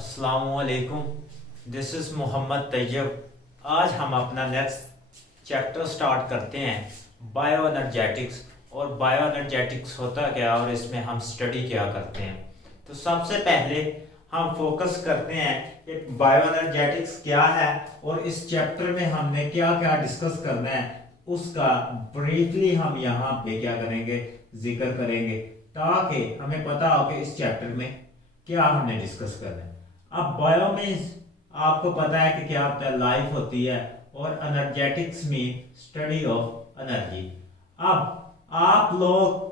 अस्सलामुअलैकुम। This is Mohammad Tayyab. आज हम अपना नेक्स्ट चैप्टर स्टार्ट करते हैं बायो एनर्जेटिक्स। और बायो एनर्जेटिक्स होता क्या और इसमें हम स्टडी क्या करते हैं। तो सबसे पहले हम फोकस करते हैं कि बायो एनर्जेटिक्स क्या है और इस चैप्टर में हमने क्या क्या डिस्कस करना है उसका ब्रीफली हम यहाँ पे क्या करेंगे, जिक्र करेंगे, ताकि हमें पता हो कि इस चैप्टर में क्या हमने डिस्कस करना है। अब बायो मीन्स आपको पता है कि क्या होता है, लाइफ होती है, और energetics mean study of energy. अब आप लोग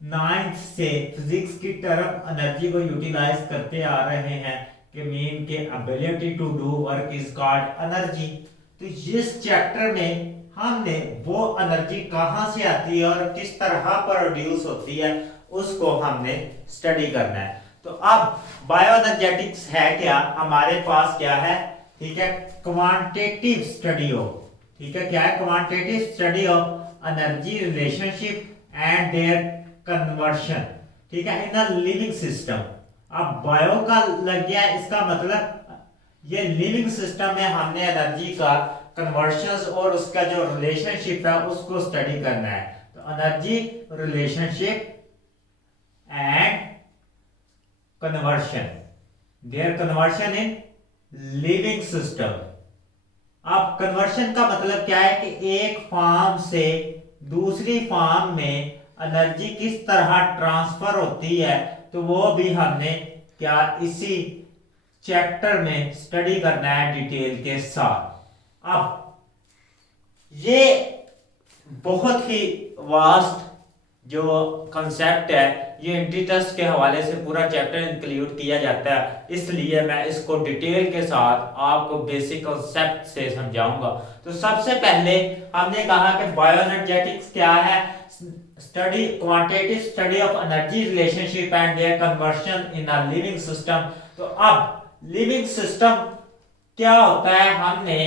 नाइन्थ से फिजिक्स की तरफ एनर्जी को यूटिलाइज करते आ रहे हैं कि मीन के ability to do work is called energy. तो इस चैप्टर में हमने वो एनर्जी कहाँ से आती है और किस तरह प्रोड्यूस होती है उसको हमने स्टडी करना है। तो अब बायो एनर्जेटिक्स है क्या, हमारे पास क्या है, ठीक है, क्वांटिटेटिव स्टडी ऑफ, ठीक है, क्या है, quantitative study of energy relationship and their conversion, ठीक है, इन अ लिविंग सिस्टम। अब बायो का लग गया, इसका मतलब ये लिविंग सिस्टम में हमने एनर्जी का कन्वर्शंस और उसका जो रिलेशनशिप है उसको स्टडी करना है। तो energy relationship and conversion, their conversion in living system. अब कन्वर्शन का मतलब क्या है कि एक फॉर्म से दूसरी फॉर्म में एनर्जी किस तरह ट्रांसफर होती है, तो वो भी हमने क्या इसी चैप्टर में स्टडी करना है डिटेल के साथ। अब ये बहुत ही वास्ट जो कंसेप्ट है, ये एंटिट्रस्ट के हवाले से पूरा चैप्टर इंक्लूड किया जाता है, इसलिए मैं इसको डिटेल के साथ आपको बेसिक कंसेप्ट से समझाऊंगा। तो सबसे पहले हमने कहा कि बायो एनर्जेटिक्स क्या है, study quantitative study of energy relationship and their conversion in a living system. तो अब लिविंग सिस्टम क्या होता है, हमने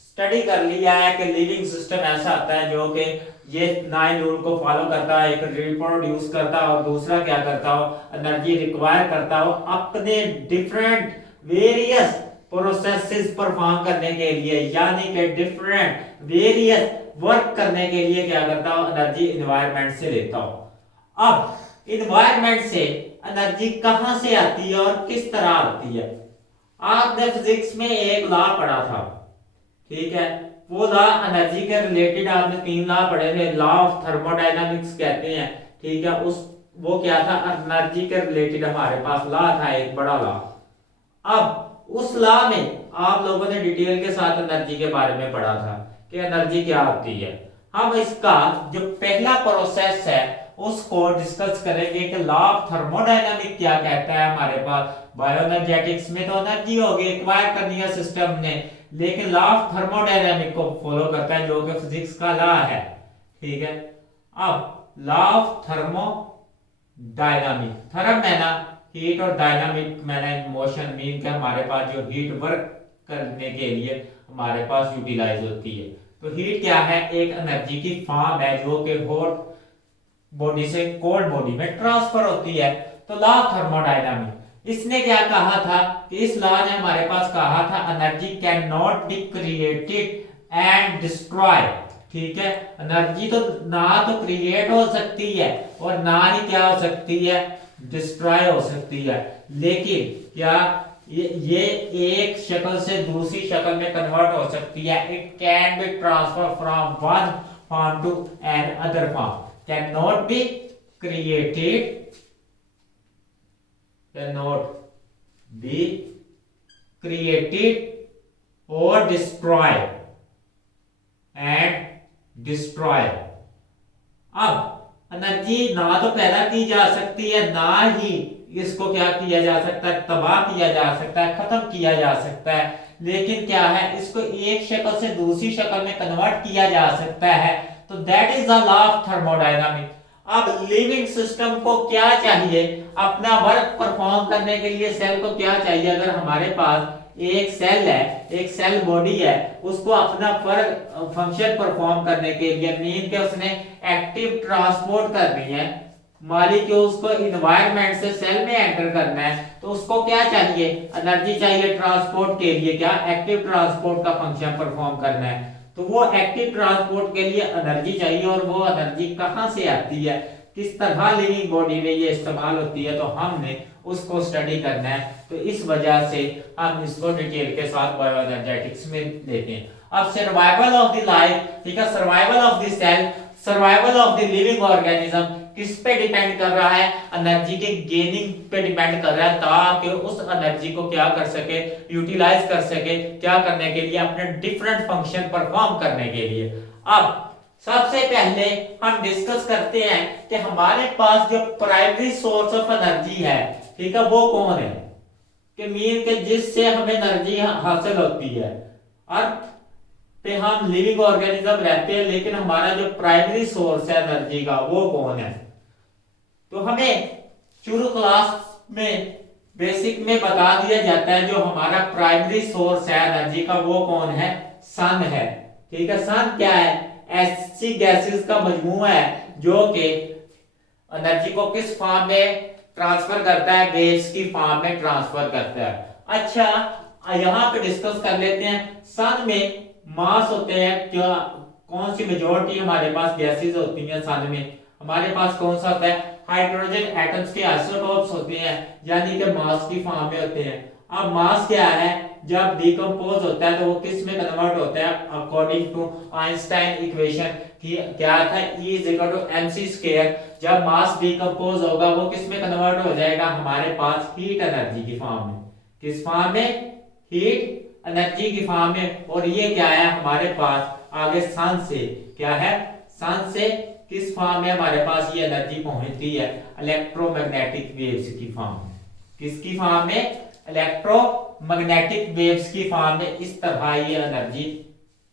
स्टडी कर लिया है कि लिविंग सिस्टम ऐसा होता है जो कि ये 9 रूल को फॉलो करता है, एक रिप्रोड्यूस करता है और दूसरा क्या करता हो, एनर्जी रिक्वायर करता हो अपने डिफरेंट वेरियस प्रोसेसेस परफॉर्म करने के लिए, यानी कि डिफरेंट वेरियस वर्क करने के लिए क्या करता हो, एनर्जी एनवायरनमेंट से लेता हो। अब एनवायरनमेंट से एनर्जी कहां से आती है और किस तरह आती है। आपने फिजिक्स में एक लॉ पढ़ा था, ठीक है, वो लॉ एनर्जी के रिलेटेड आपने 3 लॉ पढ़े थे, लॉ ऑफ थर्मोडायनामिक्स कहते हैं, ठीक है, उस वो क्या था, एनर्जी के रिलेटेड हमारे पास लॉ था, एक बड़ा लॉ। अब उस लॉ में आप लोगों ने डिटेल के साथ एनर्जी के बारे में पढ़ा था कि एनर्जी क्या होती है। हम इसका जो पहला प्रोसेस है उसको डिस्कस करेंगे कि लॉ ऑफ थर्मोडायनामिक क्या कहता है। हमारे पास बायो एनर्जेटिक्स में तो एनर्जी होगी एक्वायर करनी है सिस्टम ने, लेकिन लॉ ऑफ थर्मोडायनामिक को फॉलो करता है जो कि फिजिक्स का लॉ है, ठीक है। अब लॉ ऑफ थर्मोडायनामिक, थर्म है ना हीट और डायनामिक मैंने मोशन, मीन के हमारे पास जो हीट वर्क करने के लिए हमारे पास यूटिलाइज होती है। तो हीट क्या है, एक एनर्जी की फॉर्म है जो कि हॉट बॉडी से कोल्ड बॉडी में ट्रांसफर होती है। तो लॉ ऑफ थर्मोडायनामिक इसने क्या कहा था कि इस लॉ ने हमारे पास कहा था energy can not be created and destroy, ठीक है, एनर्जी तो ना तो क्रिएट हो सकती है और ना ही क्या हो सकती है, डिस्ट्रॉय हो सकती है, लेकिन क्या ये एक शक्ल से दूसरी शक्ल में कन्वर्ट हो सकती है। It can be transfer from one form to another form, can not be created, cannot be created or destroyed and destroy। अब एनर्जी ना तो पैदा की जा सकती है, ना ही इसको क्या किया जा सकता है, तबाह किया जा सकता है, खत्म किया जा सकता है, लेकिन क्या है, इसको एक शक्ल से दूसरी शक्ल में कन्वर्ट किया जा सकता है। तो that is the law of thermodynamic. अब लिविंग सिस्टम को क्या चाहिए, अपना वर्क परफॉर्म करने के लिए सेल को क्या चाहिए, अगर हमारे पास एक सेल है, एक सेल बॉडी है, उसको अपना फंक्शन परफॉर्म करने के लिए मीन के उसने एक्टिव ट्रांसपोर्ट करनी है, मॉलिक्यूल्स को इन्वायरमेंट से सेल में एंटर करना है तो उसको क्या चाहिए, एनर्जी चाहिए ट्रांसपोर्ट के लिए, क्या एक्टिव ट्रांसपोर्ट का फंक्शन परफॉर्म करना है। तो वो एक्टिव ट्रांसपोर्ट के लिए एनर्जी चाहिए और वो एनर्जी कहाँ से आती है, किस तरह लिविंग बॉडी में ये इस्तेमाल होती है, तो हमने उसको स्टडी करना है। तो इस वजह से हम इसको डिटेल के साथ बायोएनर्जेटिक्स में लेते हैं। अब सर्वाइवल ऑफ द लाइफ, ठीक है, survival of the cell, survival of the living organism किस पे डिपेंड कर रहा है, एनर्जी के गेनिंग पे डिपेंड कर रहा है, ताकि उस एनर्जी को क्या कर सके, यूटिलाइज कर सके, क्या करने के लिए, अपने डिफरेंट फंक्शन परफॉर्म करने के लिए। अब सबसे पहले हम डिस्कस करते हैं कि हमारे पास जो प्राइमरी सोर्स ऑफ एनर्जी है, ठीक है, वो कौन है, कि मीन के जिससे हमें एनर्जी हासिल होती है। अर्थ पे हम लिविंग ऑर्गेनिज्म रहते हैं, लेकिन हमारा जो प्राइमरी सोर्स है एनर्जी का वो कौन है। तो हमें शुरू क्लास में बेसिक में बता दिया जाता है जो हमारा प्राइमरी सोर्स है एनर्जी का वो कौन है, सन है, ठीक है। सन क्या है, ऐसी गैसेस का मजमूआ है जो कि एनर्जी को किस फॉर्म में ट्रांसफर करता है, वेव्स की फॉर्म में ट्रांसफर करता है। अच्छा यहाँ पे डिस्कस कर लेते हैं, सन में मास होते हैं, क्या कौन सी मेजॉरिटी हमारे पास गैसेस होती हैं सन में, हमारे पास कौन सा होता है, हाइड्रोजन एटम्स के आइसोटोप्स होते हैं, यानी कि मास की फॉर्म में होते हैं। अब मास क्या है, जब डिकम्पोज होता है तो वो किस में कन्वर्ट होता है, अकॉर्डिंग टू आइंस्टाइन इक्वेशन की क्या था, E is equal to mc square. जब मास डिकम्पोज होगा वो किस में कन्वर्ट हो जाएगा, हमारे पास हीट एनर्जी की फॉर्म में, किस फॉर्म में, हीट एनर्जी की फॉर्म में। और ये क्या है हमारे पास आगे सन से क्या है, सन से किस फॉर्म में हमारे पास ये एनर्जी पहुंचती है, इलेक्ट्रोमैग्नेटिक वेव्स की फॉर्म में, किसकी फॉर्म में, इलेक्ट्रोमैग्नेटिक वेव्स की फॉर्म में। इस तरह ये एनर्जी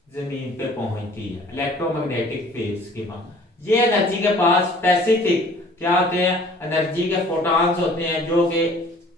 जमीन पे पहुंचती है, इलेक्ट्रोमैग्नेटिक वेव्स की फॉर्म। ये एनर्जी के पास स्पेसिफिक क्या होते हैं, एनर्जी के फोटॉन्स होते हैं जो कि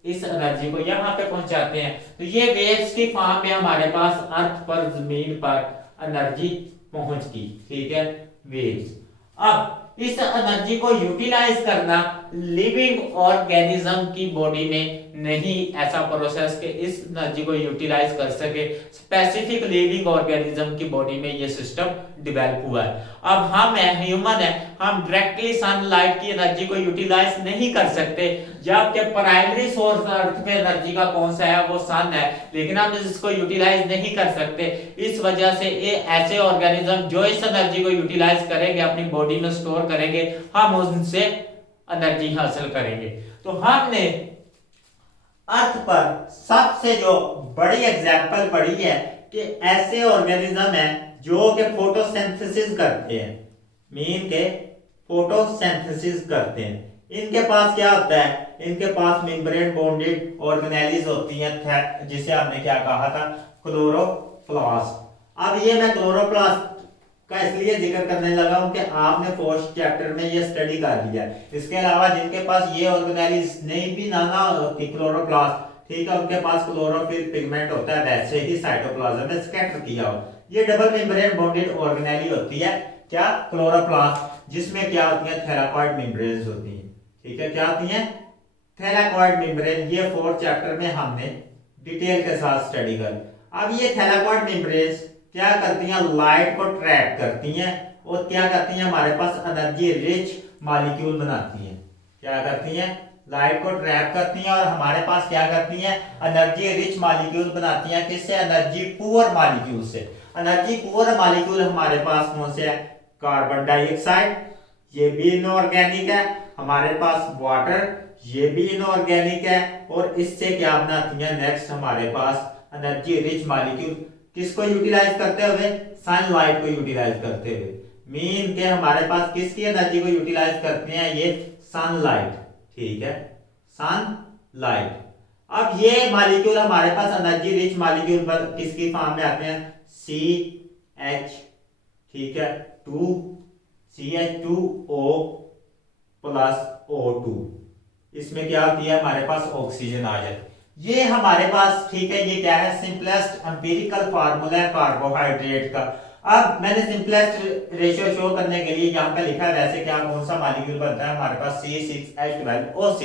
इस एनर्जी को यहाँ पे पहुंचाते हैं। तो ये वेव्स की फॉर्म में हमारे पास अर्थ पर, जमीन पर एनर्जी पहुंच गई, ठीक है, वेव्स। अब इस एनर्जी को यूटिलाइज करना लिविंग ऑर्गेनिज्म की बॉडी में नहीं ऐसा प्रोसेस के इस एनर्जी को यूटिलाइज कर सके, स्पेसिफिक लिविंग ऑर्गेनिज्म की बॉडी में ये सिस्टम डेवलप हुआ है। अब हम है, ह्यूमन है, हम डायरेक्टली सनलाइट की एनर्जी को यूटिलाइज नहीं कर सकते, जबकि प्राइमरी सोर्स अर्थ पे एनर्जी का कौन सा है, वो सन है, लेकिन हम इसको यूटिलाइज नहीं कर सकते। इस वजह से ये ऐसे ऑर्गेनिज्म जो इस एनर्जी को यूटिलाइज करेंगे, अपनी बॉडी में स्टोर करेंगे, हम उनसे एनर्जी हासिल करेंगे। तो हमने अर्थ पर सबसे जो बड़ी एग्जांपल पढ़ी है कि ऐसे ऑर्गेनिज्म है जो कि फोटोसिंथेसिस करते हैं, मीन के फोटोसिंथेसिस करते हैं। इनके पास क्या होता है, इनके पास मेम्ब्रेन बॉन्डेड ऑर्गेनेलिज होती हैं, जिसे हमने क्या कहा था, क्लोरोप्लास्ट। अब ये मैं क्लोरोप्लास्ट का इसलिए जिक्र करने लगा हूं कि आपने फोर्थ चैप्टर में ये स्टडी कर लिया। इसके अलावा जिनके पास ये ऑर्गेनेलिज नहीं भी नाना होती क्लोरोप्लास्ट, ठीक है, उनके पास क्लोरोफिल पिगमेंट होता है, वैसे ही साइटोप्लाज्म में स्कैटर किया हो। ये डबल मेम्ब्रेन बॉन्डेड ऑर्गेनेली होती है, क्या, क्लोरोप्लास्ट, जिसमें क्या होती है, थैलाकॉइड मेम्ब्रेन्स होती हैं, ठीक है, क्या होती हैं, थैलाकॉइड मेम्ब्रेन। ये फोर्थ चैप्टर में हमने डिटेल के साथ स्टडी कर। अब ये थैलाकॉइड मेम्ब्रेन्स क्या करती हैं, लाइट को ट्रैप करती हैं और क्या करती हैं, हमारे पास एनर्जी रिच मॉलिक्यूल बनाती हैं। क्या करती हैं, लाइट को ट्रैप करती हैं और हमारे पास क्या करती हैं, एनर्जी रिच मॉलिक्यूल बनाती हैं। किससे, एनर्जी पुअर मॉलिक्यूल से। एनर्जी पुअर मॉलिक्यूल हमारे पास कौन से है, कार्बन डाइऑक्साइड, ये भी इनऑर्गेनिक है, हमारे पास वाटर, ये भी इनऑर्गेनिक है, और इससे क्या बनाती हैं, नेक्स्ट हमारे पास एनर्जी रिच मॉलिक्यूल किसको यूटिलाइज करते हुए, सनलाइट को यूटिलाइज करते हुए। मीन के हमारे पास किसकी एनर्जी को यूटिलाइज करते हैं, ये सनलाइट, ठीक है, सनलाइट। अब ये मॉलिक्यूल हमारे पास एनर्जी रिच मॉलिक्यूल पर किसकी फॉर्म में आते हैं, CH, ठीक है, 2 CH2O प्लस O2। इसमें क्या होती है, हमारे पास ऑक्सीजन आ जाए। ये हमारे पास, ठीक है, ये क्या है, सिंपलेस्ट एम्पिरिकल फार्मूला है कार्बोहाइड्रेट का। अब मैंने सिंपलेस्ट रेशियो शो करने के लिए यहाँ पे लिखा है वैसे क्या कौन सा मॉलिक्यूल बनता है हमारे पास C6H12O6।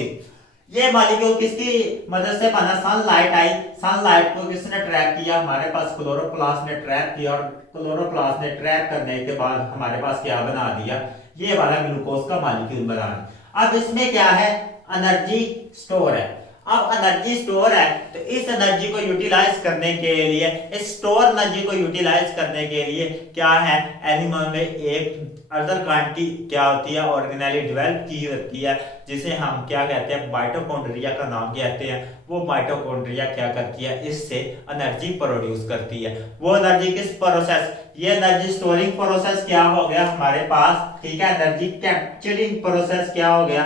ये मॉलिक्यूल किसकी मदद से बना, सनलाइट आई, सनलाइट को किसने ट्रैप किया, हमारे पास क्लोरोप्लास्ट ने ट्रैप किया और क्लोरोप्लास्ट ने ट्रैप करने के बाद हमारे पास क्या बना दिया, ये वाला ग्लूकोज का मॉलिक्यूल बना। अब इसमें क्या है, एनर्जी स्टोर है। अब एनर्जी स्टोर है तो इस एनर्जी को यूटिलाइज करने के लिए, इस स्टोर एनर्जी को यूटिलाइज करने के लिए क्या है, एनिमल में एक अदर काइंड की क्या होती है, ऑर्गेनेली डेवलप की होती है, जिसे हम क्या कहते हैं, माइटोकॉन्ड्रिया का नाम कहते हैं। वो माइटोकॉन्ड्रिया क्या करती है, इससे एनर्जी प्रोड्यूस करती है। वो एनर्जी किस प्रोसेस, ये एनर्जी स्टोरिंग प्रोसेस क्या हो गया हमारे पास, ठीक है। एनर्जी कैप्चरिंग प्रोसेस क्या हो गया,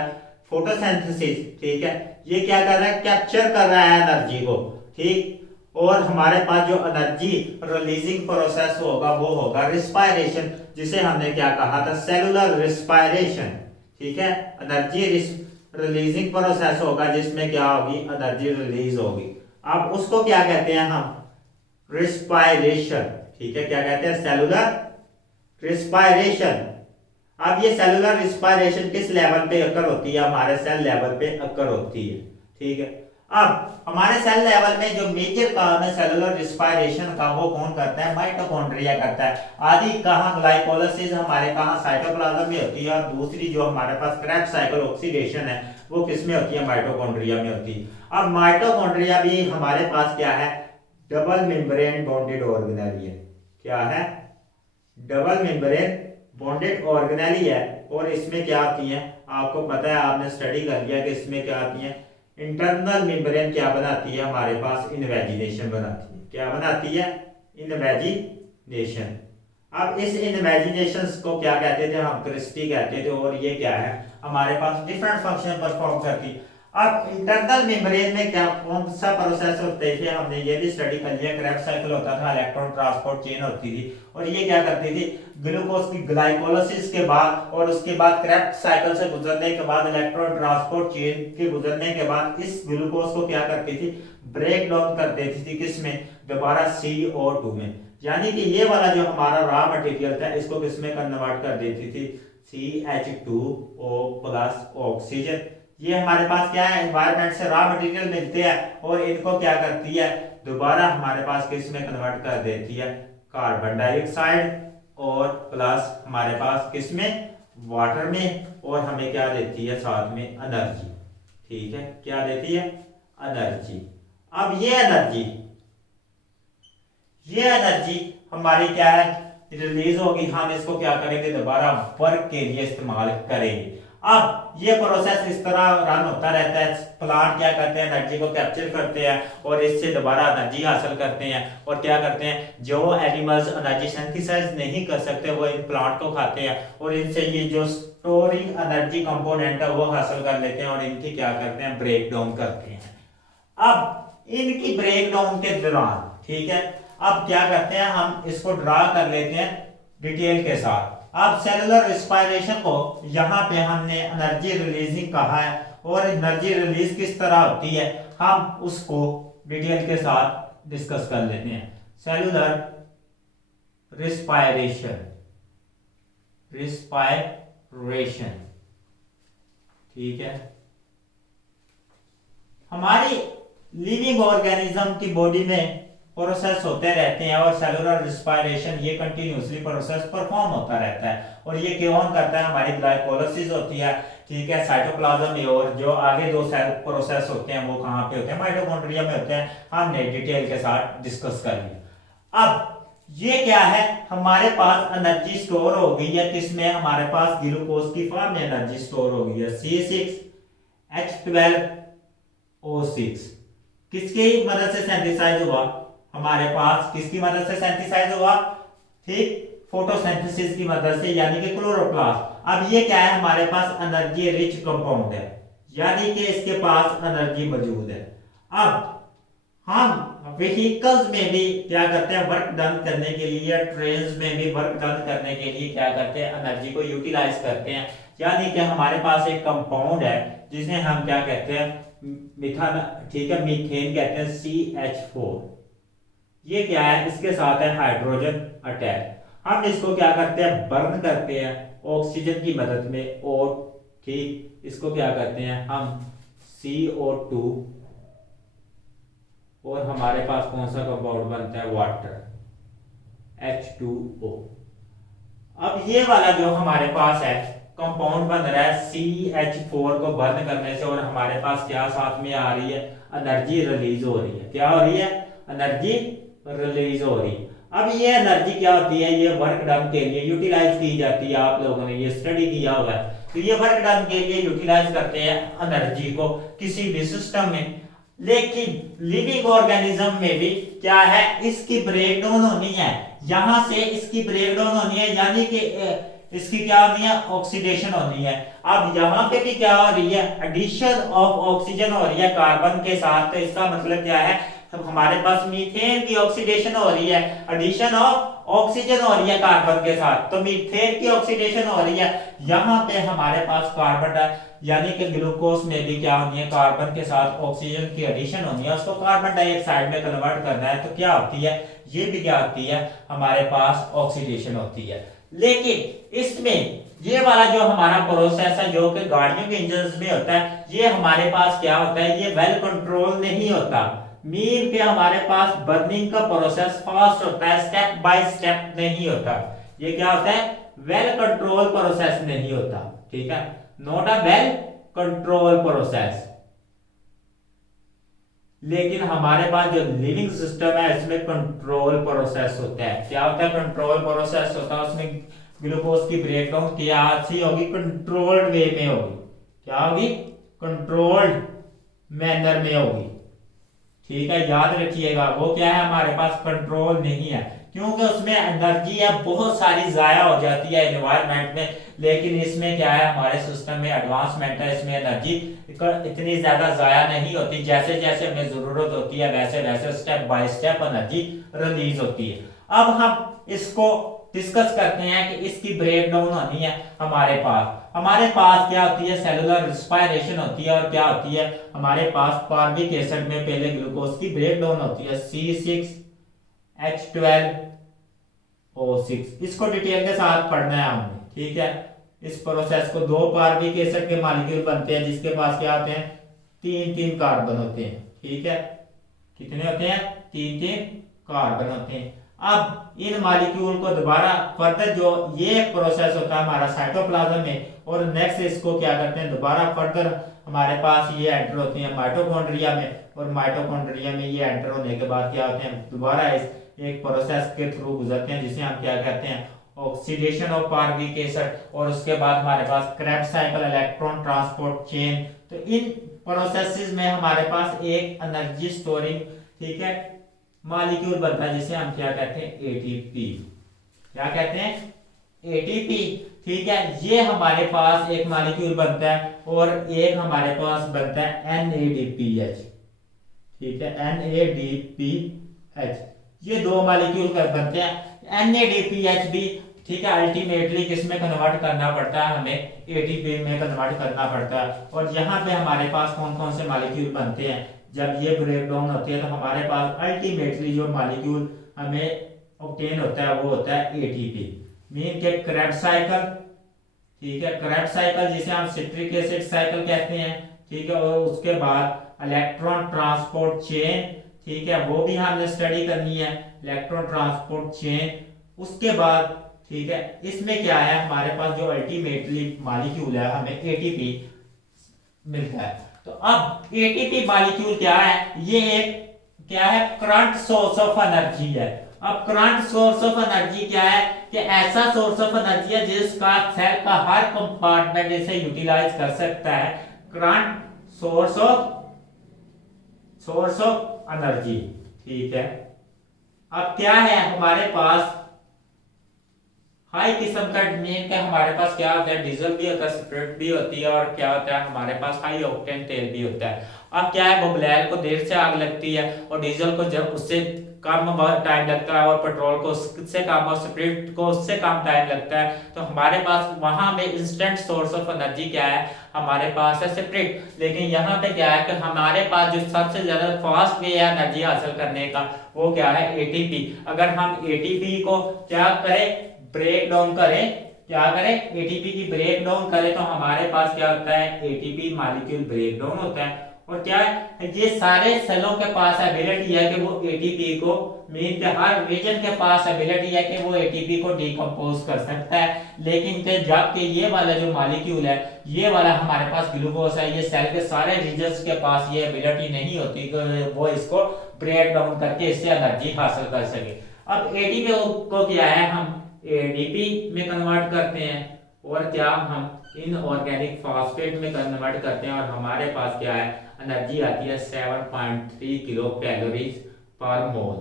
फोटोसिंथेसिस, ठीक है। ये क्या कर रहा है, कैप्चर कर रहा है एनर्जी को, ठीक। और हमारे पास जो एनर्जी रिलीजिंग प्रोसेस होगा वो होगा रिस्पायरेशन, जिसे हमने क्या कहा था, सेलुलर रिस्पायरेशन, ठीक है। एनर्जी रिलीजिंग प्रोसेस होगा जिसमें क्या होगी, एनर्जी रिलीज होगी। अब उसको क्या कहते हैं हम, रिस्पायरेशन, ठीक है। क्या कहते हैं, सेलुलर रिस्पायरेशन। अब ये सेलुलर रिस्पायरेशन किस लेवल पे अकर होती है, हमारे सेल लेवल पे अकर होती है, ठीक है। अब हमारे सेल लेवल में जो मेजर काम है सेलुलर रिस्पायरेशन का, वो कौन करता है, माइटोकॉन्ड्रिया करता है। आदि कहाँ, ग्लाइकोलाइसिस हमारे कहाँ, साइटोप्लाज्म में होती है, और दूसरी जो हमारे पास क्रेब्स साइकिल ऑक्सीडेशन है वो किसमें होती है, माइटोकॉन्ड्रिया में होती है। अब माइटोकॉन्ड्रिया भी हमारे पास क्या है, डबल मेम्ब्रेन बॉन्डेड ऑर्गेनेली है। क्या है, डबल मेम्ब्रेन बॉन्डेड ऑर्गेनेली है। और इसमें क्या आती है, आपको पता है, आपने स्टडी कर लिया कि इसमें क्या आती है, इंटरनल मेम्ब्रेन क्या बनाती है हमारे पास, इनवेजिनेशन बनाती है। क्या बनाती है, इनवेजिनेशन। अब इस इनवेजिनेशन को क्या कहते थे हम, क्रिस्पी कहते थे। और ये क्या है, हमारे पास डिफरेंट फंक्शन परफॉर्म करती है। अब इंटरनल मेम्ब्रेन में क्या कौन सा प्रोसेस होते थे, हमने ये भी स्टडी कर लिया। क्रेब्स साइकिल होता था, इलेक्ट्रॉन ट्रांसपोर्ट चेन होती थी, और ये क्या करती थी, ग्लूकोज की ग्लाइकोलाइसिस के बाद और उसके बाद क्रेब्स साइकिल से गुजरने के बाद, इलेक्ट्रॉन ट्रांसपोर्ट चेन के गुजरने के बाद इस ग्लूकोज को क्या करती थी, ब्रेक डाउन कर देती थी, किसमें, दोबारा CO2 में। यानी कि ये वाला जो हमारा रॉ मटेरियल था इसको किसमें कन्वर्ट कर देती थी, CH2O प्लस ऑक्सीजन। ये हमारे पास क्या है, एनवायरनमेंट से रॉ मटेरियल मिलते हैं और इनको क्या करती है, दोबारा हमारे पास किस में कन्वर्ट कर देती है, कार्बन डाइऑक्साइड, और प्लस हमारे पास किस में, वाटर में। और हमें क्या देती है, साथ में एनर्जी, ठीक है। क्या देती है, एनर्जी। अब ये एनर्जी हमारी क्या है, रिलीज होगी। हम इसको क्या करेंगे, दोबारा वर्क के लिए इस्तेमाल करेंगे। अब ये प्रोसेस इस तरह रन होता रहता है। प्लांट क्या करते हैं, एनर्जी को कैप्चर करते हैं और इससे दोबारा एनर्जी हासिल करते हैं। और क्या करते हैं, जो एनिमल्स एनर्जी सिंथेसाइज नहीं कर सकते वो इन प्लांट को खाते हैं, और इनसे ये जो स्टोरिंग एनर्जी कंपोनेंट है वो हासिल कर लेते हैं, और इनकी क्या करते हैं, ब्रेक डाउन करते हैं। अब इनकी ब्रेक डाउन के दौरान, ठीक है, अब क्या करते हैं, हम इसको ड्रा कर लेते हैं डिटेल के साथ। अब सेलुलर रिस्पायरेशन को यहाँ पे हमने एनर्जी रिलीजिंग कहा है, और एनर्जी रिलीज किस तरह होती है हम उसको डिटेल के साथ डिस्कस कर लेते हैं। सेलुलर रिस्पायरेशन, ठीक है। हमारी लिविंग ऑर्गेनिज्म की बॉडी में प्रोसेस होते रहते हैं, और सेलुलर रिस्पायरेशन ये कंटिन्यूअसली प्रोसेस परफॉर्म होता रहता है। और ये कौन करता है, हमारी ग्लाइकोलाइसिस होती है, ठीक है, साइटोप्लाज्म में। और जो आगे दो सेल प्रोसेस होते हैं वो कहाँ पे होते हैं, माइटोकॉन्ड्रिया में होते हैं। हमने डिटेल के साथ डिस्कस कर लिया। अब ये क्या है, हमारे पास एनर्जी स्टोर हो गई है, किसमें, हमारे पास ग्लूकोज की फॉर्म में एनर्जी स्टोर हो गई है, C6H12O6। किसकी मदद से सिंथेसाइज हुआ, हमारे पास किसकी मदद से सिंथेसाइज हुआ, ठीक, फोटोसिंथेसिस की मदद से, यानी कि क्लोरोप्लास्ट। अब ये क्या है, हमारे पास एनर्जी रिच कंपाउंड है, यानी कि इसके पास एनर्जी मौजूद है। अब हम व्हीकल्स में भी क्या करते हैं, वर्क डन करने के लिए, ट्रेन्स में भी वर्क डन करने के लिए क्या करते हैं, एनर्जी को यूटिलाइज करते हैं। यानी कि हमारे पास एक कंपाउंड है जिसे हम क्या कहते हैं, मिथान, ठीक है, मीथेन कहते हैं, CH4। ये क्या है, इसके साथ है हाइड्रोजन अटैच। हम इसको क्या करते हैं, बर्न करते हैं ऑक्सीजन की मदद में, और ठीक इसको क्या करते हैं हम CO2, और हमारे पास कौन सा कंपाउंड बनता है, वाटर, H2O। अब ये वाला जो हमारे पास है कंपाउंड बन रहा है CH4 को बर्न करने से, और हमारे पास क्या साथ में आ रही है, एनर्जी रिलीज हो रही है। क्या हो रही है, एनर्जी रिलीज हो रही है। अब ये एनर्जी क्या होती है, ये वर्क डन के लिए यूटिलाइज की जाती है। आप लोगों ने ये स्टडी किया हुआ है, तो ये वर्क डन के लिए यूटिलाइज करते हैं एनर्जी को किसी भी सिस्टम में। लेकिन लिविंग ऑर्गेनिज्म में भी क्या है, इसकी ब्रेकडाउन होनी है, यहां से इसकी ब्रेकडाउन होनी है, यानी कि इसकी क्या होनी है, ऑक्सीडेशन होनी है। अब यहाँ पे भी क्या हो रही है, एडिशन ऑफ ऑक्सीजन हो रही है कार्बन के साथ। तो इसका मतलब क्या है, हमारे पास मीथेन की ऑक्सीडेशन हो रही है, एडिशन ऑफ ऑक्सीजन हो रही है कार्बन के साथ। तो मीथेन की ऑक्सीडेशन हो रही है, यहाँ पे हमारे पास कार्बन यानी कि ग्लूकोज में भी क्या होनी है, कार्बन के साथ ऑक्सीजन की एडिशन होनी है, उसको कार्बन डाइऑक्साइड में कन्वर्ट करना है। तो क्या होती है, ये भी क्या होती है, हमारे पास ऑक्सीडेशन होती है। लेकिन इसमें ये वाला जो हमारा प्रोसेस है, जो कि गाड़ियों के इंजन में होता है, ये हमारे पास क्या होता है, ये वेल कंट्रोल नहीं होता। मीन के हमारे पास बर्निंग का प्रोसेस फास्ट होता है, स्टेप बाय स्टेप नहीं होता। ये क्या होता है, वेल कंट्रोल प्रोसेस नहीं होता, ठीक है, not a well control process. लेकिन हमारे पास जो लिविंग सिस्टम है, इसमें कंट्रोल प्रोसेस होता है। क्या होता है, कंट्रोल प्रोसेस होता है, उसमें ग्लूकोज की ब्रेकडाउन क्या सी होगी, कंट्रोल्ड वे में होगी। क्या होगी, कंट्रोल्ड मैनर में होगी, ठीक है, याद रखिएगा। वो क्या है, हमारे पास कंट्रोल नहीं है, क्योंकि उसमें एनर्जी है बहुत सारी जाया हो जाती है एनवायरनमेंट में। लेकिन इसमें क्या है, हमारे सिस्टम में एडवांसमेंट है, इसमें एनर्जी इतनी ज्यादा जाया नहीं होती। जैसे जैसे हमें जरूरत होती है, वैसे वैसे step by step energy release होती है। अब हम इसको डिस्कस करते हैं कि इसकी ब्रेकडाउन होनी है। हमारे पास क्या होती है, सेलुलर रिस्पायरेशन होती है, और क्या होती है, हमारे पास फॉर्मिक एसिड में पहले ग्लूकोज की ब्रेकडाउन होती है, C6H12O6। इसको डिटेल के साथ पढ़ना है हमने, ठीक है। इस प्रोसेस को, दो फॉर्मिक एसिड के मॉलिक्यूल बनते हैं, जिसके पास क्या होते हैं, 3-3 कार्बन होते हैं, ठीक है। कितने होते हैं, 3-3 कार्बन होते हैं। अब इन मॉलिक्यूल को दोबारा फर्दर, जो ये प्रोसेस होता है हमारा साइटोप्लाज्म में, और नेक्स्ट इसको क्या करते हैं, दोबारा फर्दर हमारे पास ये एंटर होते हैं माइटोकॉन्ड्रिया में, और माइटोकॉन्ड्रिया में ये एंटर होने के बाद क्या होते हैं, दोबारा इस एक प्रोसेस के थ्रू गुजरते हैं, जिसे हम क्या कहते हैं, ऑक्सीडेशन ऑफ फॉर्मिक एसिड, और उसके बाद हमारे पास Krebs cycle, electron transport chain. तो इन प्रोसेसेस में हमारे पास एक एनर्जी स्टोरिंग, ठीक है, मॉलिक्यूल बनता है, जिसे हम क्या कहते हैं, एटीपी। क्या कहते हैं, एटीपी, ठीक है। ये हमारे पास एक मॉलिक्यूल बनता है, और एक हमारे पास बनता है NADPH, ठीक है, NADPH। ये दो मॉलिक्यूल बनते हैं। NADPH भी, ठीक है, अल्टीमेटली किसमें कन्वर्ट करना पड़ता है, हमें एटीपी में कन्वर्ट करना पड़ता है। और यहाँ पे हमारे पास कौन कौन से मॉलिक्यूल बनते हैं, जब ये ब्रेकडाउन होती है, तो हमारे पास अल्टीमेटली जो मॉलिक्यूल हमें ऑब्टेन होता है, वो होता है एटीपी, मीन के क्रेब्स साइकिल, ठीक है, क्रेब्स साइकिल जिसे हम सिट्रिक एसिड साइकिल कहते हैं, ठीक है। और उसके बाद इलेक्ट्रॉन ट्रांसपोर्ट चेन, ठीक है, वो भी हमने स्टडी करनी है, इलेक्ट्रॉन ट्रांसपोर्ट चेन। उसके बाद, ठीक है, इसमें क्या है, हमारे पास जो अल्टीमेटली मॉलिक्यूल है, हमें एटीपी मिलता है। तो अब एटीपी मॉलिक्यूल क्या है, ये एक क्या है, करंट सोर्स ऑफ एनर्जी है। अब करंट सोर्स ऑफ एनर्जी क्या है, कि ऐसा सोर्स ऑफ एनर्जी है जिसका सेल का हर कंपार्टमेंट इसे यूटिलाइज कर सकता है। करंट सोर्स ऑफ एनर्जी, ठीक है। अब क्या है, हमारे पास हाई किस्म का मेन का हमारे पास क्या होता है, डीजल भी होता है, स्प्रिट भी होती है, और क्या होता है, हमारे पास हाई ऑक्टेन तेल भी होता है। अब क्या है, बुबलैल को देर से आग लगती है, और डीजल को जब उससे कम टाइम लगता है, और पेट्रोल को उससे कम, और स्प्रिट को उससे कम टाइम लगता है। तो हमारे पास वहां में इंस्टेंट सोर्स ऑफ एनर्जी क्या है, हमारे पास है स्प्रिट। लेकिन यहाँ पे क्या है कि हमारे पास जो सबसे ज्यादा फास्ट वे है एनर्जी हासिल करने का, वो क्या है, एटीपी। अगर हम एटीपी को क्या करें, ब्रेक डाउन करें, क्या करें, एटीपी की ब्रेक डाउन करें, तो हमारे पास क्या होता है, एटीपी मॉलिक्यूल ब्रेक डाउन होता है। और क्या है, ये सारे सेलों के पास एबिलिटी है कि वो एटीपी को, मीन के हर रीजन के पास एबिलिटी है कि वो एटीपी को डिकम्पोज कर सकता है। लेकिन के जबकि ये वाला जो मॉलिक्यूल है, ये वाला हमारे पास ग्लूकोज है, ये सेल के सारे रीजन्स के पास ये एबिलिटी नहीं होती कि वो इसको ब्रेक डाउन करके इससे एनर्जी हासिल कर सके। अब एटीपी को क्या है, हम एडीपी में कन्वर्ट करते हैं, और क्या हम इनऑर्गेनिक फॉस्फेट में कन्वर्ट करते हैं, और हमारे पास क्या है, एनर्जी आती है 7.3 किलो कैलोरीज पर मोल।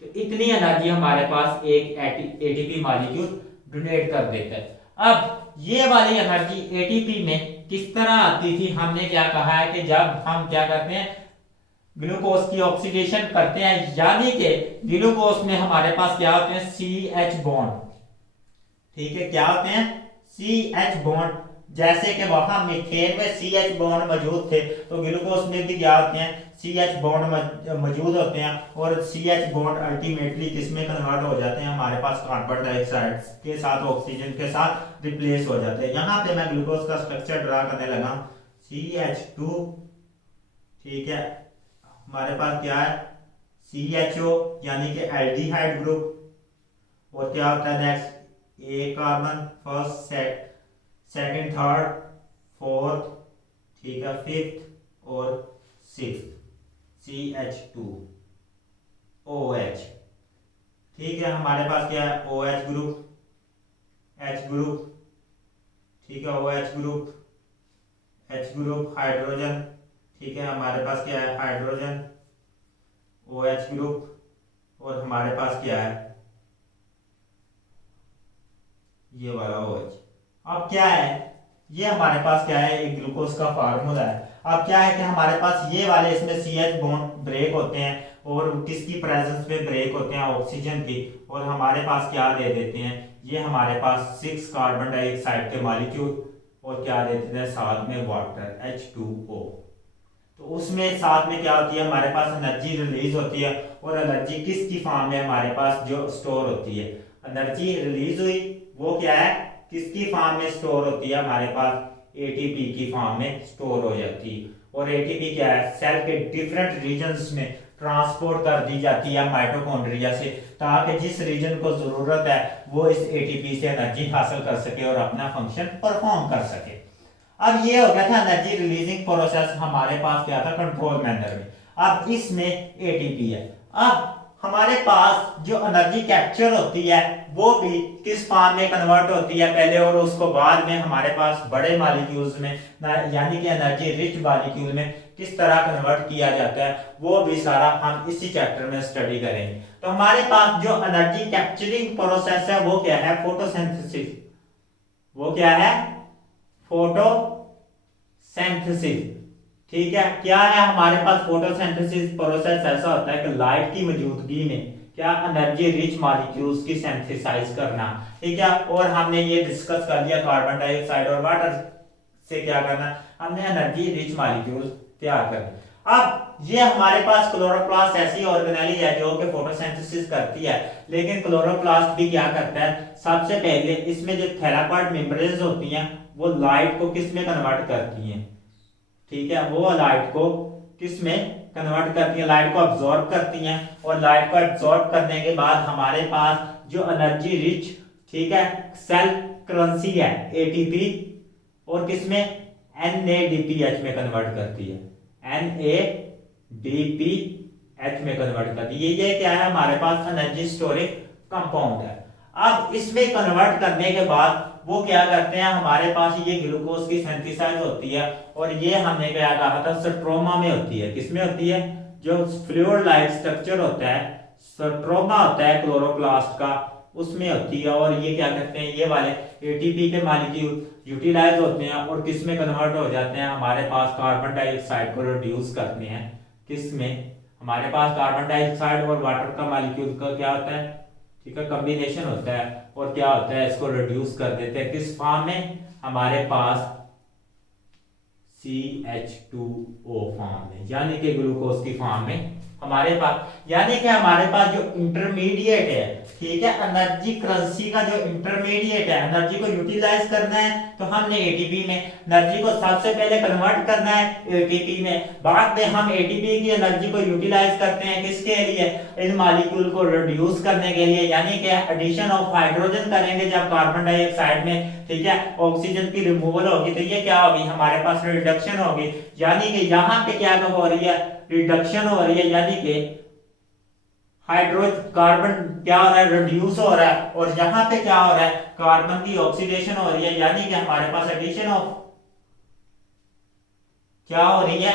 तो इतनी एनर्जी हमारे पास एक एटीपी मॉलिक्यूल डोनेट कर देता है। अब ये वाली एनर्जी एटीपी में किस तरह आती थी, हमने क्या कहा है कि जब हम क्या करते हैं, ग्लूकोज की ऑक्सीडेशन करते हैं, यानी कि ग्लूकोज में हमारे पास क्या होते हैं, CH बॉन्ड, ठीक है, क्या होते हैं, CH बॉन्ड। जैसे कि वहां मीथेन में CH बॉन्ड मौजूद थे, तो ग्लूकोज में भी क्या होते हैं, CH बॉन्ड मौजूद होते हैं, और CH बॉन्ड अल्टीमेटली किसमें कन्वर्ट हो जाते हैं, हमारे पास कार्बन डाइऑक्साइड के साथ, ऑक्सीजन के साथ रिप्लेस हो जाते हैं। यहाँ पे मैं ग्लूकोज का स्ट्रक्चर ड्रा करने लगा, CH2, ठीक है, हमारे पास क्या है, CHO यानी कि एल्डिहाइड ग्रुप, और क्या होता है next, A carbon, first, second, third, fourth, ठीक है, फिफ्थ और सिक्स्थ, CH2, OH, ठीक है, हमारे पास क्या है, OH ग्रुप, H ग्रुप, ठीक है, OH group, H group, hydrogen, ठीक है, हमारे पास क्या है, हाइड्रोजन, OH ग्रुप, और हमारे पास क्या है, ये वाला OH। अब क्या है, ये हमारे पास क्या है, एक ग्लूकोज का फार्मूला है। अब क्या है कि हमारे पास ये वाले इसमें CH बॉन्ड ब्रेक होते हैं, और किसकी प्रेजेंस में ब्रेक होते हैं, ऑक्सीजन की, और हमारे पास क्या दे देते हैं, ये हमारे पास 6 कार्बन डाइऑक्साइड के मॉलिक्यूल, और क्या दे देते हैं साथ में वाटर, H2O। तो उसमें साथ में क्या होती है, हमारे पास एनर्जी रिलीज होती है, और एनर्जी किसकी फॉर्म में हमारे पास जो स्टोर होती है, एनर्जी रिलीज हुई, वो क्या है, किसकी फॉर्म में स्टोर होती है, हमारे पास एटीपी की फॉर्म में स्टोर हो जाती है। और एटीपी क्या है, सेल के डिफरेंट रीजन्स में ट्रांसपोर्ट कर दी जाती है माइटोकॉन्ड्रिया से, ताकि जिस रीजन को जरूरत है वो इस एटीपी से एनर्जी हासिल कर सके और अपना फंक्शन परफॉर्म कर सके। अब ये हो गया था एनर्जी रिलीजिंग प्रोसेस, हमारे पास क्या था, कंट्रोल मैनर में। अब इसमें एटीपी है। अब हमारे पास जो एनर्जी कैप्चर होती है वो भी किस फॉर्म में कन्वर्ट होती है पहले, और उसको बाद में हमारे पास बड़े मॉलिक्यूल्स में, यानी कि एनर्जी रिच मॉलिक्यूल में किस तरह कन्वर्ट किया जाता है, वो भी सारा हम इसी चैप्टर में स्टडी करेंगे। तो हमारे पास जो एनर्जी कैप्चरिंग प्रोसेस है वो क्या है, फोटोसिंथेसिस। वो क्या है, फोटोसिंथेसिस, ठीक है। क्या है हमारे पास फोटोसिंथेसिस प्रोसेस ऐसा होता है कि लाइट की मौजूदगी में क्या एनर्जी रिच मॉलिक्यूल्स की सिंथेसाइज करना, ठीक है। और हमने ये डिस्कस कर लिया कार्बन डाइऑक्साइड और वाटर से क्या करना, हमने एनर्जी रिच मॉलिक्यूल्स तैयार करना। अब ये हमारे पास क्लोरोप्लास्ट ऐसी ऑर्गेनेली है जो कि फोटोसिंथेसिस करती है, लेकिन क्लोरोप्लास्ट भी क्या करता है, सबसे पहले इसमें जो थैलाकोइड मेम्ब्रेन्स होती हैं वो लाइट को किस में कन्वर्ट करती हैं, ठीक है, वो लाइट को किस में कन्वर्ट करती है, लाइट को अब्सॉर्ब करती हैं, और लाइट को अब्सॉर्ब करने के बाद हमारे पास जो एनर्जी रिच, ठीक है, सेल करेंसी है एटीपी, और किसमें NADPH में कन्वर्ट करती है, NADPH में कन्वर्ट करती है। ये क्या है, हमारे पास एनर्जी स्टोरेज कंपाउंड है। अब इसमें कन्वर्ट करने के बाद वो क्या करते हैं, हमारे पास ये ग्लूकोज की सिंथेसाइज होती है, और ये हमने क्या कहा था, स्ट्रोमा में होती है। किसमें होती है, जो फ्लूइड लाइक स्ट्रक्चर होता है, स्ट्रोमा होता है क्लोरोप्लास्ट का, उसमें होती है। और ये क्या करते हैं, ये वाले एटीपी के मॉलिक्यूल यूटिलाइज होते हैं और किसमें कन्वर्ट हो जाते हैं, हमारे पास कार्बन डाइऑक्साइड को रिड्यूस करते हैं। किसमें, हमारे पास कार्बन डाइऑक्साइड और वाटर का मॉलिक्यूल का क्या होता है, ठीक है, कॉम्बिनेशन होता है, और क्या होता है, इसको रिड्यूस कर देते हैं किस फॉर्म में, हमारे पास CH2O फॉर्म में, यानी कि ग्लूकोज की फॉर्म में हमारे पास, यानी कि हमारे पास जो इंटरमीडिएट है, ठीक है, एनर्जी करेंसी का जो इंटरमीडिएट है, एनर्जी को यूटिलाइज करना है तो हमने एटीपी में, एनर्जी को सबसे पहले कन्वर्ट करना है एटीपी में, बाद में हम एटीपी की एनर्जी को यूटिलाइज करते हैं किसके लिए, इन मॉलिक्यूल को रिड्यूस करने के लिए, यानी कि एडिशन ऑफ हाइड्रोजन करेंगे जब कार्बन डाइऑक्साइड में, ठीक है, ऑक्सीजन की रिमूवल होगी तो ये क्या होगी, हमारे पास रिडक्शन होगी, यानी कि यहाँ पे क्या हो रही है, रिडक्शन हो रही है, यानी कि हाइड्रोजन कार्बन क्या हो रहा है, रिड्यूस हो रहा है, और यहाँ पे क्या हो रहा है, कार्बन की ऑक्सीडेशन हो रही है, यानी कि हमारे पास एडिशन ऑफ क्या हो रही है,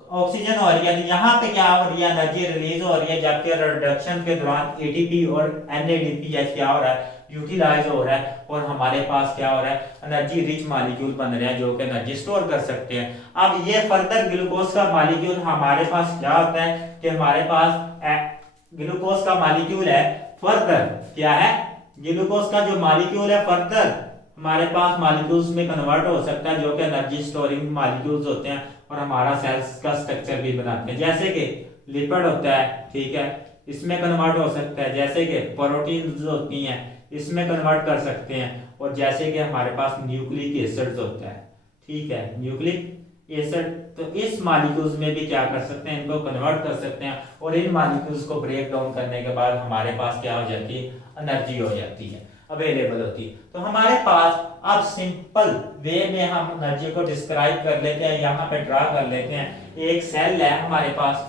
ऑक्सीजन हो रही है, यहाँ पे क्या हो रही है, एनर्जी रिलीज हो रही है, जबकि रिडक्शन के दौरान एटीपी और एनएडीपीएच क्या हो रहा है, यूटिलाइज हो रहा है, और हमारे पास क्या हो रहा है, एनर्जी रिच मॉलिक्यूल बन रहे हैं जो कि एनर्जी स्टोर कर सकते हैं। अब ये फर्दर ग्लूकोज का मॉलिक्यूल हमारे पास क्या होता है कि हमारे पास ग्लूकोज का मॉलिक्यूल है, फर्दर क्या है, ग्लूकोज का जो मॉलिक्यूल है फर्दर हमारे पास मॉलिक्यूल्स में कन्वर्ट हो सकता है जो कि एनर्जी स्टोरिंग मॉलिक्यूल्स होते हैं, और हमारा सेल्स का स्ट्रक्चर भी बनाते हैं, जैसे कि लिपिड होता है, ठीक है, इसमें कन्वर्ट हो सकता है, जैसे कि प्रोटीन्स होती हैं इसमें कन्वर्ट कर सकते हैं, और जैसे कि हमारे पास न्यूक्लिक एसिड्स होता है, ठीक है, न्यूक्लिक एसिड, तो इस मॉलिक्यूल्स में भी क्या कर सकते हैं, इनको कन्वर्ट कर सकते हैं, और इन मॉलिक्यूल्स को ब्रेक डाउन करने के बाद हमारे पास क्या हो जाती है, एनर्जी हो जाती है, अवेलेबल होती है। तो हमारे पास अब सिंपल वे में हम एनर्जी को डिस्क्राइब कर लेते हैं, यहाँ पे ड्रा कर लेते हैं, एक सेल है हमारे पास,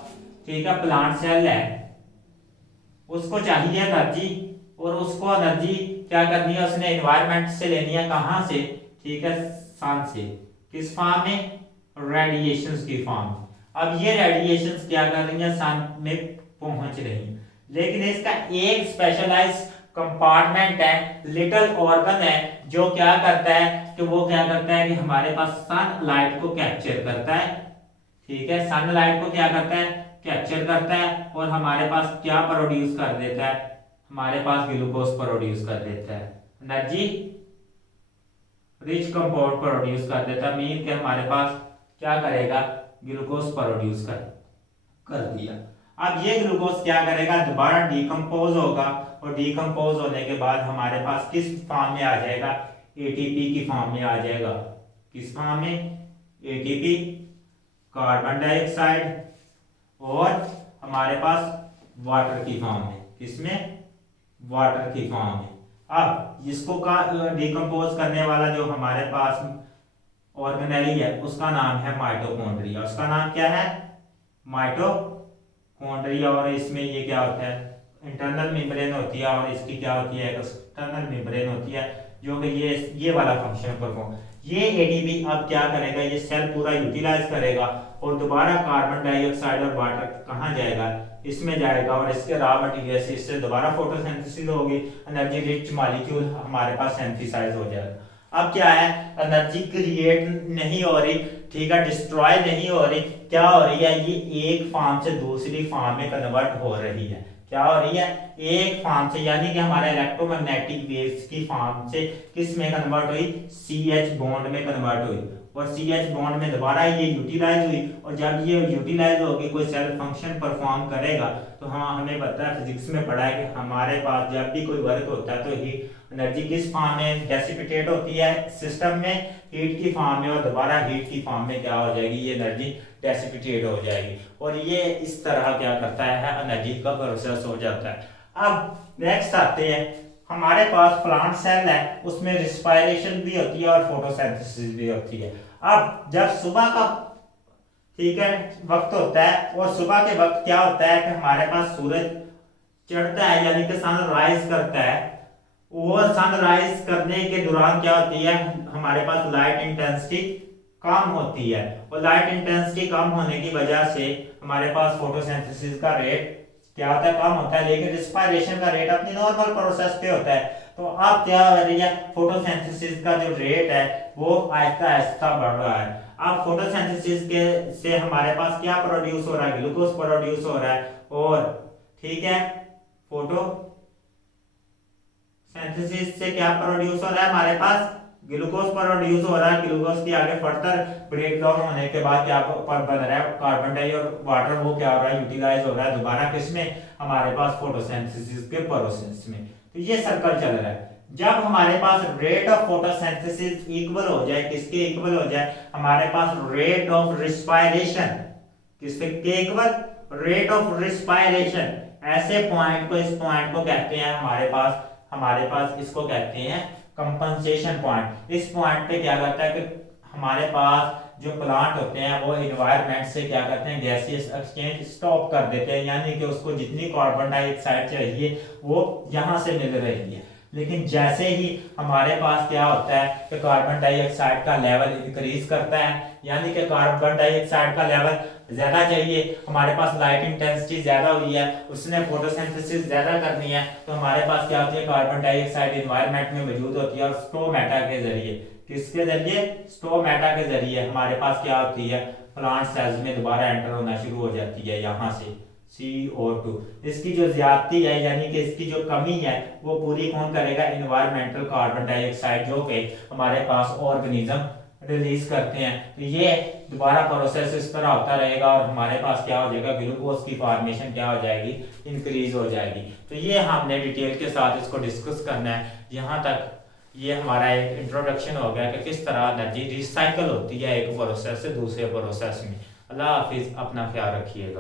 ठीक है, प्लांट सेल है, उसको चाहिए एनर्जी, और उसको एनर्जी क्या करनी है, उसने एनवायरनमेंट से लेनी है, कहां से, ठीक है, सन से, किस फॉर्म में, रेडिएशंस की फॉर्म। अब ये रेडिएशंस क्या कर रही हैं, सन में पहुंच रही हैं, लेकिन इसका एक स्पेशलाइज्ड कंपार्टमेंट है, लिटिल ऑर्गन है, जो क्या करता है कि वो क्या करता है कि हमारे पास सनलाइट को कैप्चर करता है, ठीक है, सनलाइट को क्या करता है, कैप्चर करता है, और हमारे पास क्या प्रोड्यूस कर देता है, हमारे पास ग्लूकोज प्रोड्यूस कर देता है, एनर्जी रिच कंपाउंड प्रोड्यूस कर देता है, मीन के हमारे पास क्या करेगा, ग्लूकोज प्रोड्यूस कर दिया। अब ये ग्लूकोज क्या करेगा, दोबारा डिकम्पोज होगा, और डिकम्पोज होने के बाद हमारे पास किस फॉर्म में आ जाएगा, एटीपी की फॉर्म में आ जाएगा, किस फॉर्म में, एटीपी, कार्बन डाइऑक्साइड, और हमारे पास वाटर की फॉर्म में, किसमें, वाटर की फॉर्म में। अब इसको का डिकम्पोज करने वाला जो हमारे पास ऑर्गेनेली है उसका नाम है माइटोकॉन्ड्रिया, उसका नाम क्या है, माइटोकॉन्ड्रिया, और इसमें ये क्या होता है, इंटरनल मेम्ब्रेन होती है, और इसकी क्या होती है, एक्सटर्नल मेम्ब्रेन होती है, जो कि ये वाला फंक्शन परफॉर्म, ये एटीपी अब क्या करेगा, ये सेल पूरा यूटिलाइज करेगा, और दोबारा कार्बन डाइऑक्साइड और वाटर कहाँ जाएगा, इसमें जाएगा, और इसके रॉ मटेरियल से इससे दोबारा फोटोसिंथेसिस होगी, एनर्जी रिच मॉलिक्यूल हमारे पास सिंथेसाइज हो जाएगा। अब क्या है, एनर्जी क्रिएट नहीं हो रही, ठीक है, डिस्ट्रॉय नहीं हो रही, क्या हो रही है, ये एक फॉर्म से दूसरी फॉर्म में कन्वर्ट हो रही है, क्या हो रही है, एक फॉर्म से, यानी कि हमारे इलेक्ट्रोमैग्नेटिक वेव्स की फॉर्म से किस में कन्वर्ट हुई, CH बॉन्ड में कन्वर्ट हुई, और CH बॉन्ड में दोबारा ये यूटिलाइज हुई, और जब ये यूटिलाइज होगी कोई सेल फंक्शन परफॉर्म करेगा, तो हमें पता है फिजिक्स में पढ़ा है कि हमारे पास जब भी कोई वर्क होता है तो हीट एनर्जी किस फॉर्म में डेसिपिटेट होती है, सिस्टम में हीट की फॉर्म में, और दोबारा हीट की फॉर्म में क्या हो जाएगी, ये एनर्जी डेसिपिटेट हो जाएगी, और ये इस तरह क्या करता है, एनर्जी का प्रोसेस हो जाता है। अब नेक्स्ट आते हैं, हमारे पास प्लांट सेल है, उसमें रिस्पायरेशन भी होती है और फोटोसिंथेसिस भी होती है। अब जब सुबह का, ठीक है, वक्त होता है, और सुबह के वक्त क्या होता है कि हमारे पास सूरज चढ़ता है, यानी कि सनराइज करता है, और सनराइज करने के दौरान क्या होती है, हमारे पास लाइट इंटेंसिटी कम होती है, और लाइट इंटेंसिटी कम होने की वजह से हमारे पास फोटोसिंथेसिस का रेट क्या होता है, कम होता है, लेकिन रिस्पायरेशन का रेट अपनी नॉर्मल प्रोसेस पे होता है। तो अब क्या हो रही है, फोटोसिंथेसिस का जो रेट है वो आहिस्ता आहिस्ता बढ़ रहा है। अब फोटोसिंथेसिस के से हमारे पास क्या प्रोड्यूस हो रहा है, ग्लूकोज प्रोड्यूस हो रहा है, और ठीक है, फोटो सिंथेसिस से क्या प्रोड्यूस हो रहा है, हमारे पास ग्लूकोज प्रोड्यूस हो रहा है, ग्लूकोज की आगे फर्दर ब्रेक डाउन होने के बाद क्या पर बन रहा है कार्बन डाई और वाटर, वो क्या हो रहा है यूटिलाइज हो रहा है दोबारा किसमें, हमारे पास फोटोसिंथेसिस के प्रोसेस में। तो ये सर्कल चल रहा है। जब हमारे पास रेट ऑफ फोटोसिंथेसिस इक्वल हो जाए, किसके इक्वल हो जाए, हमारे पास रेट ऑफ रिस्पायरेशन, किसके इक्वल, रेट ऑफ रिस्पायरेशन, ऐसे पॉइंट को, इस पॉइंट को कहते हैं हमारे पास इसको कहते हैं कंपनसेशन पॉइंट। इस पॉइंट पे क्या करता है कि हमारे पास जो प्लांट होते हैं वो एनवायरनमेंट से क्या करते हैं, गैसियस एक्सचेंज स्टॉप कर देते हैं, यानी कि उसको जितनी कार्बन डाइऑक्साइड चाहिए वो यहाँ से मिल रही है। लेकिन जैसे ही हमारे पास क्या होता है कि कार्बन डाइऑक्साइड का लेवल इंक्रीज करता है, यानी कि कार्बन डाइऑक्साइड का लेवल ज्यादा चाहिए, हमारे पास लाइट इंटेंसिटी ज्यादा हुई है, उसने फोटोसिंथेसिस ज्यादा करनी है, तो हमारे पास क्या होती है, कार्बन डाइऑक्साइड एनवायरनमेंट में मौजूद होती है और स्टोमेटा के जरिए, किसके जरिए, स्टोमेटा के जरिए हमारे पास क्या होती है, प्लांट सेल्स में दोबारा एंटर होना शुरू हो जाती है यहाँ से CO2। इसकी जो ज्यादती है यानी कि इसकी जो कमी है वो पूरी कौन करेगा, एनवायरमेंटल कार्बन डाइऑक्साइड जो कि हमारे पास ऑर्गेनिज्म रिलीज करते हैं। तो ये दोबारा प्रोसेस इस तरह होता रहेगा और हमारे पास क्या हो जाएगा, ग्लूकोज की फॉर्मेशन क्या हो जाएगी, इंक्रीज हो जाएगी। तो ये हमने डिटेल के साथ इसको डिस्कस करना है। यहाँ तक ये हमारा एक इंट्रोडक्शन हो गया कि किस तरह एनर्जी रिसाइकल होती है एक प्रोसेस से दूसरे प्रोसेस में। अल्लाह हाफिज, अपना ख्याल रखिएगा।